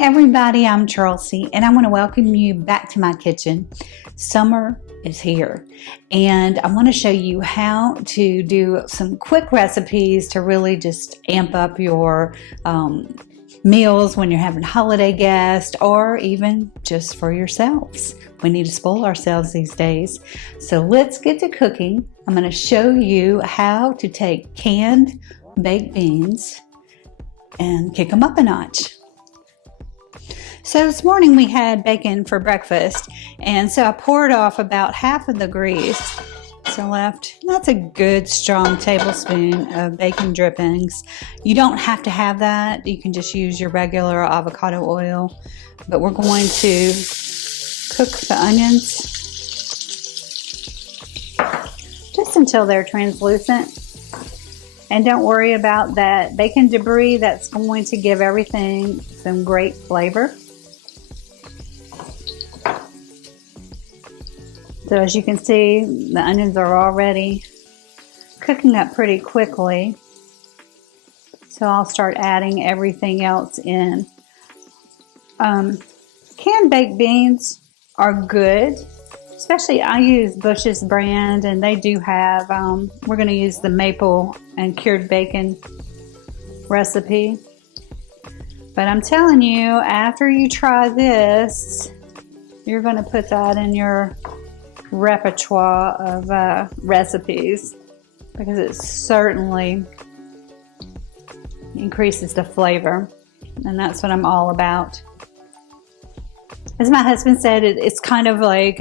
everybody, I'm Chelsea and I want to welcome you back to my kitchen. Summer is here and I want to show you how to do some quick recipes to really just amp up your meals when you're having holiday guests or even just for yourselves. We need to spoil ourselves these days. So let's get to cooking. I'm going to show you how to take canned baked beans and kick them up a notch. So this morning we had bacon for breakfast, and so I poured off about half of the grease. So left, that's a good strong tablespoon of bacon drippings. You don't have to have that. You can just use your regular avocado oil, but we're going to cook the onions just until they're translucent. And don't worry about that bacon debris. That's going to give everything some great flavor. So as you can see, the onions are already cooking up pretty quickly. So I'll start adding everything else in. Canned baked beans are good. Especially I use Bush's brand, and they do have, we're going to use the maple and cured bacon recipe. But I'm telling you, after you try this, you're going to put that in your repertoire of recipes, because it certainly increases the flavor, and that's what I'm all about. As my husband said, it's kind of like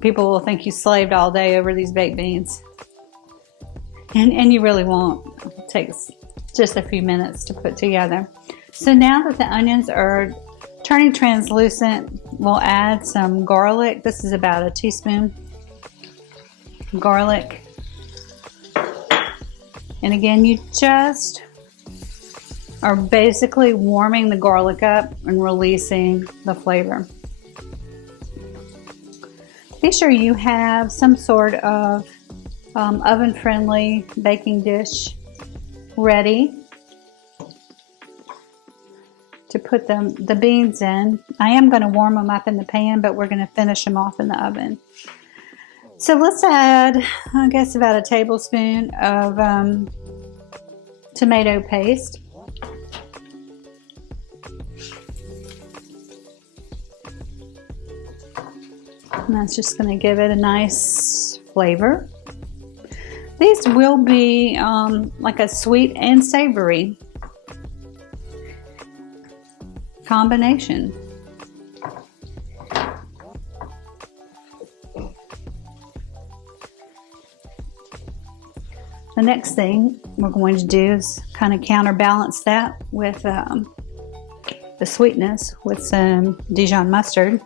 people will think you slaved all day over these baked beans, and you really won't. It takes just a few minutes to put together. So now that the onions are turning translucent, we'll add some garlic. This is about a teaspoon garlic. And again, you just are basically warming the garlic up and releasing the flavor. Be sure you have some sort of oven-friendly baking dish ready to put the beans in. I am going to warm them up in the pan, but we're going to finish them off in the oven. So let's add, I guess, about a tablespoon of tomato paste. And that's just going to give it a nice flavor. These will be like a sweet and savory combination. The next thing we're going to do is kind of counterbalance that with the sweetness with some Dijon mustard.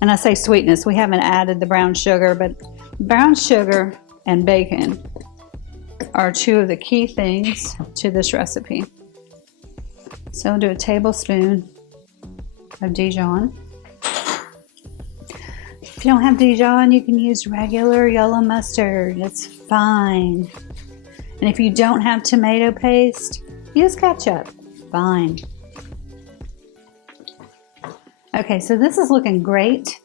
And I say sweetness, we haven't added the brown sugar, but brown sugar and bacon are two of the key things to this recipe. So I'll do a tablespoon of Dijon. If you don't have Dijon, you can use regular yellow mustard. It's fine. And if you don't have tomato paste, use ketchup. Fine. Okay, so this is looking great.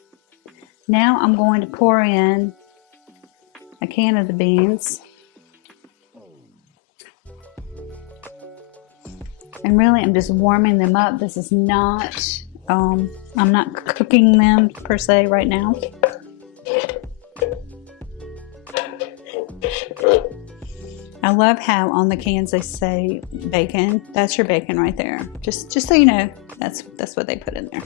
Now I'm going to pour in a can of the beans. And really, I'm just warming them up. This is not, I'm not cooking them per se right now. I love how on the cans they say bacon. That's your bacon right there. Just so you know, that's what they put in there.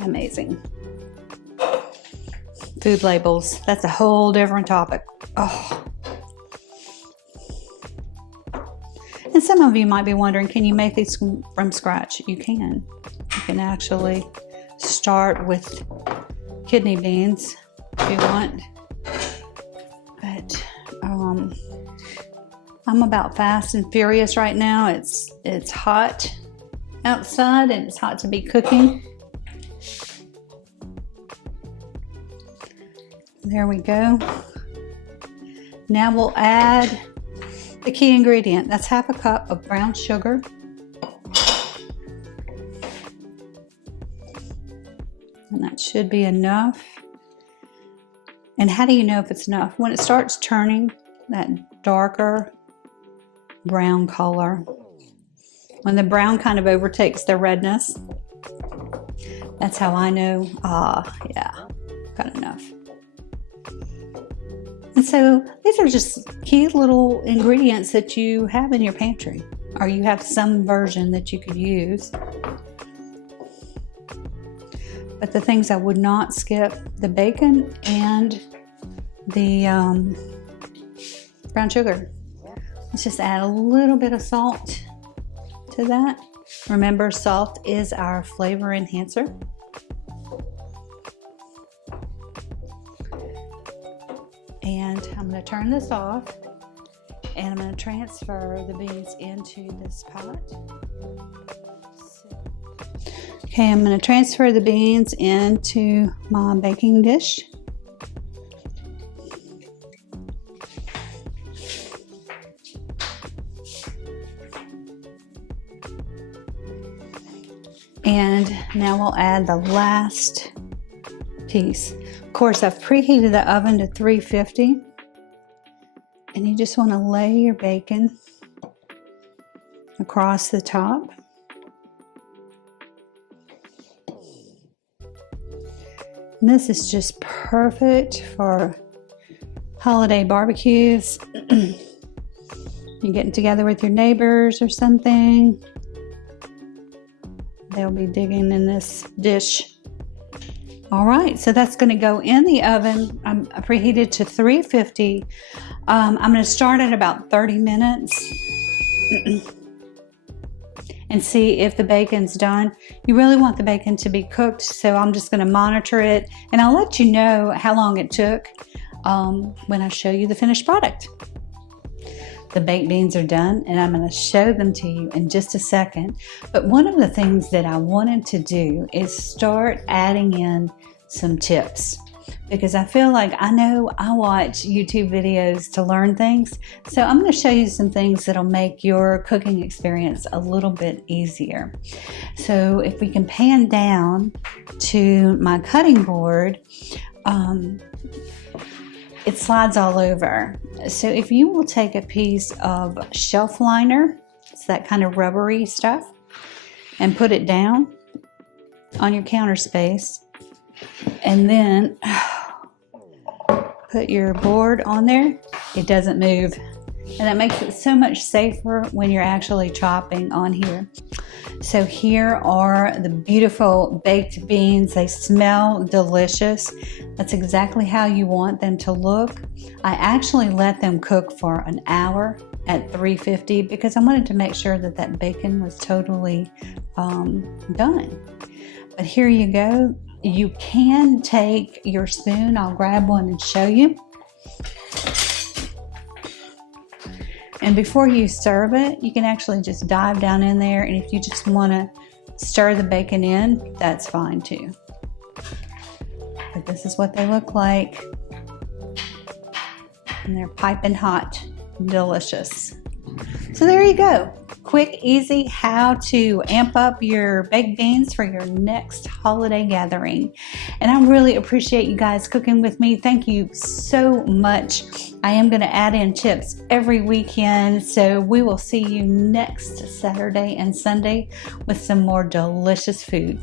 Amazing. Food labels, that's a whole different topic. Oh. And some of you might be wondering, can you make these from scratch? You can. You can actually start with kidney beans if you want. But I'm about fast and furious right now. It's hot outside and it's hot to be cooking. There we go. Now we'll add the key ingredient. That's 1/2 cup of brown sugar. And that should be enough. And how do you know if it's enough? When it starts turning that darker brown color, when the brown kind of overtakes the redness, that's how I know, yeah, got enough. And so these are just key little ingredients that you have in your pantry, or you have some version that you could use. But the things I would not skip, the bacon and the brown sugar. Let's just add a little bit of salt to that. Remember, salt is our flavor enhancer. And I'm going to turn this off, and I'm going to transfer the beans into this pot. Okay, I'm going to transfer the beans into my baking dish. And now we'll add the last piece. Of course, I've preheated the oven to 350. And you just want to lay your bacon across the top. And this is just perfect for holiday barbecues. You're getting together with your neighbors or something. They'll be digging in this dish. All right, so that's going to go in the oven. I'm preheated to 350. I'm going to start at about 30 minutes and see if the bacon's done. You really want the bacon to be cooked, so I'm just going to monitor it, and I'll let you know how long it took when I show you the finished product. The baked beans are done, and I'm going to show them to you in just a second. But one of the things that I wanted to do is start adding in some tips, because I feel like I watch YouTube videos to learn things. So I'm going to show you some things that'll make your cooking experience a little bit easier. So if we can pan down to my cutting board, it slides all over. So if you will take a piece of shelf liner, it's that kind of rubbery stuff, and put it down on your counter space, and then put your board on there, it doesn't move. And that makes it so much safer when you're actually chopping on here. So here are the beautiful baked beans. They smell delicious. That's exactly how you want them to look. I actually let them cook for an hour at 350 because I wanted to make sure that that bacon was totally done. But here you go. You can take your spoon. I'll grab one and show you. And before you serve it, you can actually just dive down in there, and if you just want to stir the bacon in, that's fine too. But this is what they look like. And they're piping hot, delicious. So there you go. Quick, easy how to amp up your baked beans for your next holiday gathering. And I really appreciate you guys cooking with me. Thank you so much. I am going to add in tips every weekend, so we will see you next Saturday and Sunday with some more delicious food.